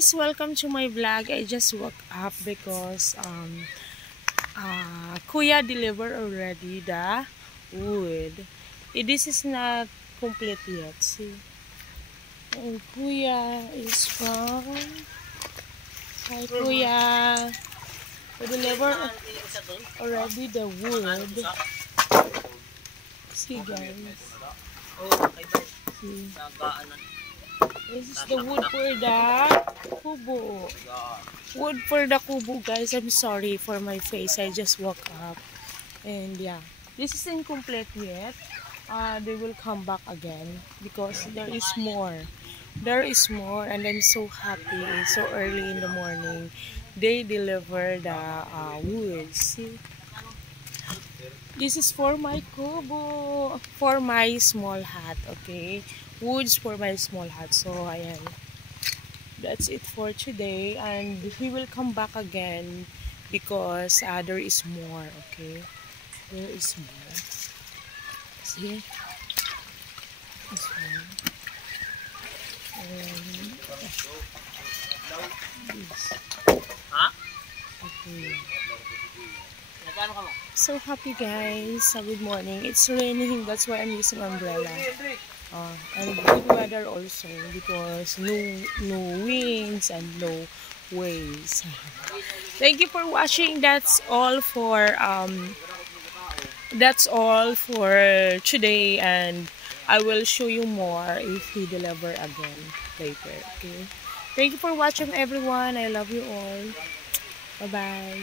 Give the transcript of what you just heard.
guys, welcome to my vlog. I just woke up because Kuya delivered already the wood. This is not complete yet. See, and Kuya is from. Hi Kuya, we deliver already the wood. See guys, see. This is the wood for the kubo. Wood for the kubo, guys. I'm sorry for my face. I just woke up. And yeah, this is incomplete yet. They will come back again because there is more. There is more, and I'm so happy. It's so early in the morning. They deliver the wood. See? This is for my kubo, for my small hut, okay? Woods for my small hut. So, ayan. That's it for today. And we will come back again because there is more, okay? There is more. See? This one. And this. Okay. So happy guys. Good morning. It's raining, that's why I'm using umbrella. And good weather also because no winds and no waves. Thank you for watching. That's all for today, and I will show you more if he deliver again later. Okay. Thank you for watching everyone. I love you all. Bye bye.